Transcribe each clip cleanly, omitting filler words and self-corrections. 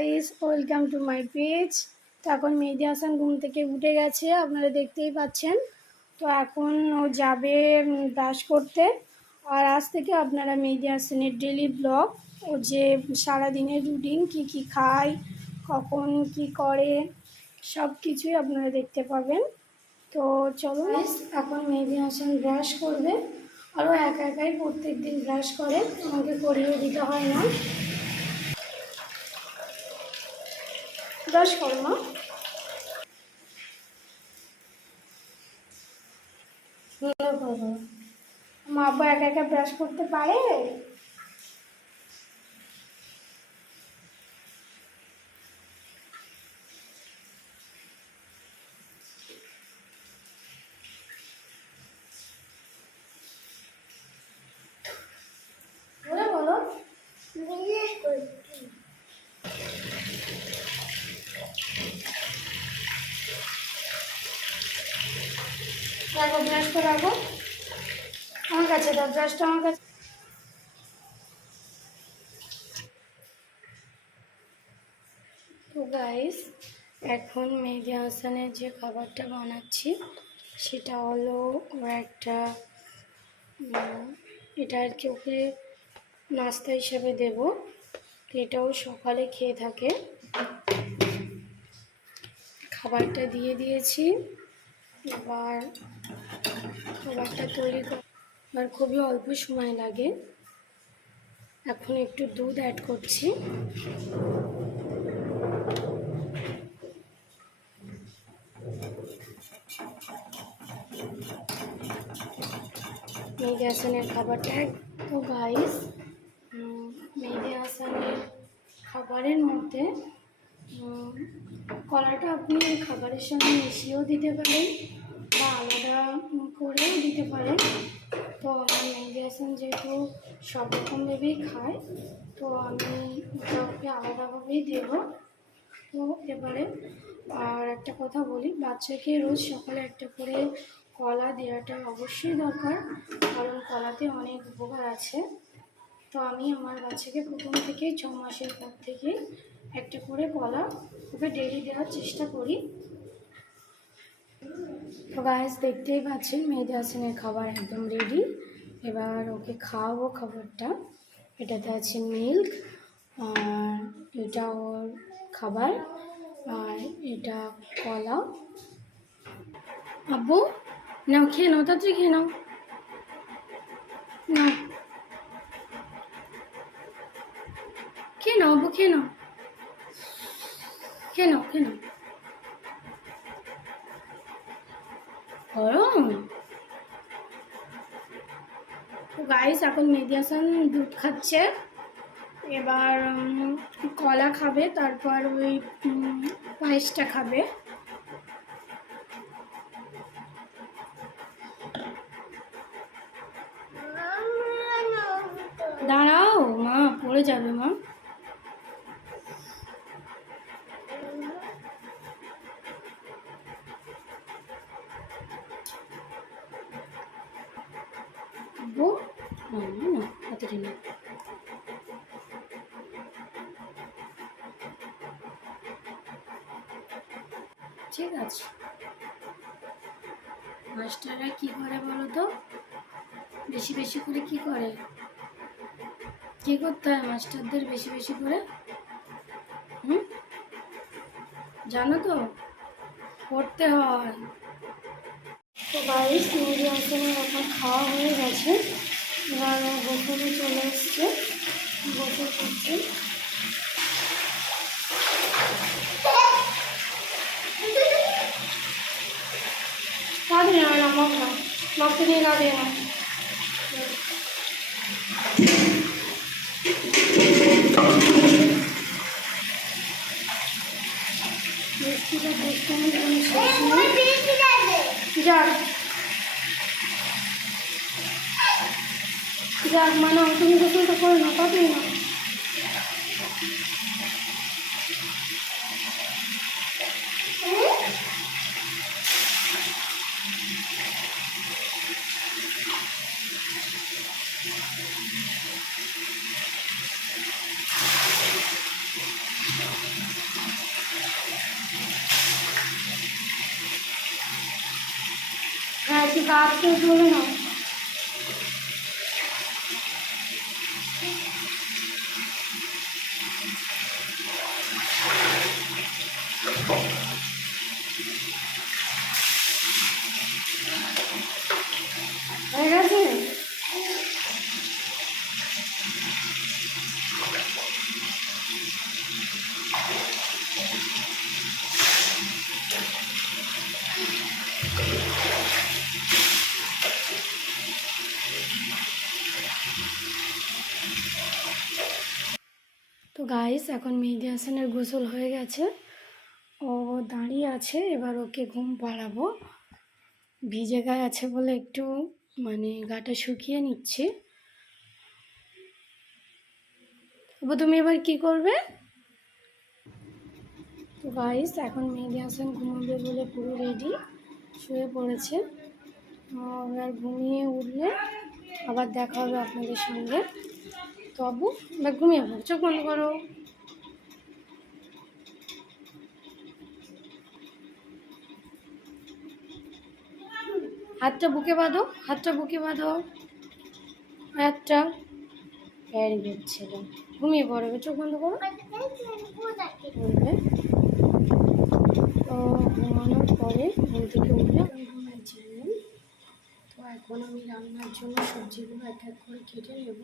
Guys, welcome to my page. তো এখন মেহেদি হাসান ঘুম থেকে উঠে গেছে, আপনারা দেখতেই পাচ্ছেন। তো এখন ও যাবে ব্রাশ করতে। আর আজ থেকে আপনারা মেহেদি হাসানের ডেলি ব্লগ, ও যে সারাদিনের রুটিন, কি খায়, কখন কি করে, সব কিছুই আপনারা দেখতে পাবেন। তো চলো, এখন মেহেদি হাসান ব্রাশ করবে। আরও একাই প্রত্যেক দিন ব্রাশ করে, আমাকে করিয়ে দিতে হয় না। ব্রাশ করো মা। মা আব্বা একা ব্রাশ করতে পারে? বলে বলো। রাখো, ব্রাশটা রাখো আমার কাছে, দাও ব্রাশটা আমার কাছে। তো গাইস, এখন মেহেদি হাসানের যে খাবারটা বানাচ্ছি সেটা হলো ওর একটা এটা আর কি ওকে নাস্তা হিসাবে দেব। এটাও সকালে খেয়ে থাকে। খাবারটা দিয়ে দিয়েছি, এবার খাবারটা তৈরি করার খুবই অল্প সময় লাগে। এখন একটু দুধ অ্যাড করছি। মেহেদি হাসানের খাবারটা তো গাইস, মেহেদি হাসানের খাবারের মধ্যে কলাটা আপনি খাবারের সঙ্গে মিশিয়েও দিতে পারেন বা আলাদা করেও দিতে পারেন। তো আমার মেহেদি হাসান যেহেতু সব রকমভাবেই খায়, তো আমি ওকে আলাদাভাবেই দেবো। তো এবারে আর একটা কথা বলি, বাচ্চাকে রোজ সকালে একটা করে কলা দেওয়াটা অবশ্যই দরকার, কারণ কলাতে অনেক উপকার আছে। তো আমি আমার বাচ্চাকে প্রথম থেকে 6 মাসের পর থেকে একটা করে কলা ওকে ডেইলি দেওয়ার চেষ্টা করি। তো গাইস, দেখতেই পাচ্ছেন মেহেদি হাসানের খাবার একদম রেডি। এবার ওকে খাওয়াবো খাবারটা। এটাতে আছে মিল্ক, আর এটা ওর খাবার, আর এটা কলা। আব্বু নাও, খেয়ে নাও, তাড়াতাড়ি খেয়ে নাও। না, খেয়ে নাও আব্বু, খেয়ে নাও, খেয়ে নাও, খেয়ে নাও। গরম। তো গাইস, এখন মেহেদি হাসান দুধ খাচ্ছে। এবার কলা খাবে, তারপর ওই পায়েসটা খাবে। দাঁড়াও মা, পড়ে যাবে মা। আব্বু না না না, তাড়াতাড়ি না। ঠিক আছে। মাস্টাররা কি করে বলো তো? বেশি বেশি করে কি করে? কি করতে হয় মাস্টারদের বেশি বেশি করে? জানো তো? পড়তে হয়। তো গাইস, মেহেদি হাসানের এখন খাওয়া হয়ে গেছে। এবার গোসলে চলে এসছে, গোসল করছে। কাঁদে না, মগ না, মগকে নিয়ে কাঁদে না। মিষ্টিটা দেখতে যাক যাক, মানে তুমি গোসলটা করে না, কাঁদে না। গাছকে তুলে নাও। হয়ে গেছে। তো গাইস, এখন মেহেদি হাসানের গোসল হয়ে গেছে, ও দাঁড়িয়ে আছে, এবার ওকে ঘুম পাড়াবো। ভিজে গায়ে আছে বলে একটু গাটা শুকিয়ে নিচ্ছে। তুমি এবার কি করবে? তো গাইস, এখন মেহেদি হাসান ঘুমাবে বলে পুরো রেডি, শুয়ে পড়েছে। এবার ঘুমিয়ে উঠলে আবার দেখা হবে আপনাদের সঙ্গে। তো আব্বু, এবার ঘুমিয়ে পড়ো, চোখ বন্ধ করো। হাতটা বুকে বাঁধো, হাতটা বুকে বাঁধো, হাতটা। ভেরি গুড ছিল। ঘুমিয়ে পড়বে, চোখ বন্ধ করো। উঠবে। তো ঘুমানোর পরে ঘুম থেকে উঠলে মাই চ্যানেল। তো এখন আমি রান্নার জন্য সবজিগুলো এক এক করে কেটে নেব।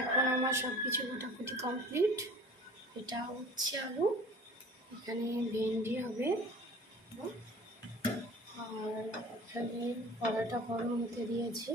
এখন আমার সব কিছু মোটামুটি কমপ্লিট। এটা হচ্ছে আলু, এখানে ভেন্ডি হবে, আর এখানে কড়াটা গরম হতে দিয়েছি।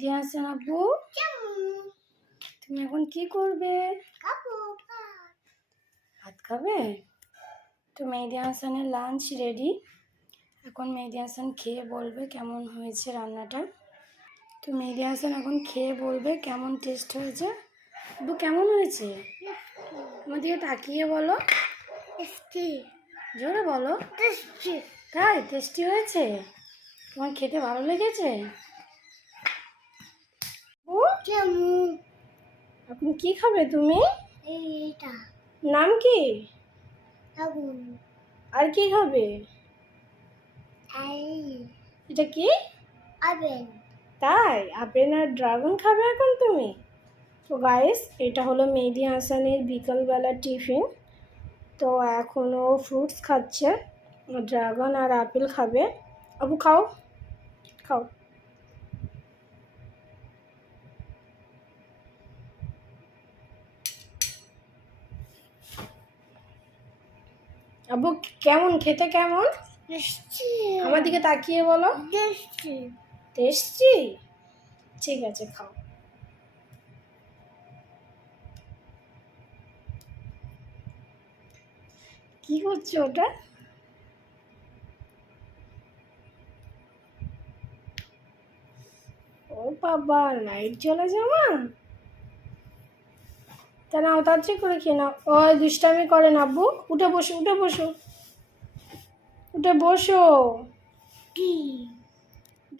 দিয়াছেন আব্বু, তুমি এখন কি করবে? ভাত খাবে? তো মেহেদি হাসানের লাঞ্চ রেডি। এখন মেহেদি হাসান খেয়ে বলবে কেমন হয়েছে রান্নাটা। তো মেহেদি হাসান এখন খেয়ে বলবে কেমন টেস্ট হয়েছে। আব্বু কেমন হয়েছে? আমার দিকে তাকিয়ে বলো, জোরে বলো। তাই টেস্টি হয়েছে? তোমার খেতে ভালো লেগেছে? এখন কি খাবে তুমি? নাম কি? আর কি খাবে? এটা কি? আপেল। তাই আপেল আর ড্রাগন খাবে এখন তুমি? তো গাইস, এটা হলো মেহেদি হাসানের বিকালবেলা টিফিন। তো এখনও ফ্রুটস খাচ্ছে, ড্রাগন আর আপেল খাবে। আবু খাও, খাও। আবু কেমন খেতে, কেমন? টেস্টি। আমার দিকে তাকিয়ে বলো। টেস্টি। টেস্টি? ঠিক আছে, খাও। কি করছো ওটা? ও বাবা, লাইট জ্বলে জামা। তা নাও, তাড়াতাড়ি করে খেয়ে নাও। ওই দুষ্টামি করে না আব্বু। উঠে বসো, উঠে বসো, উঠে বসো। কি?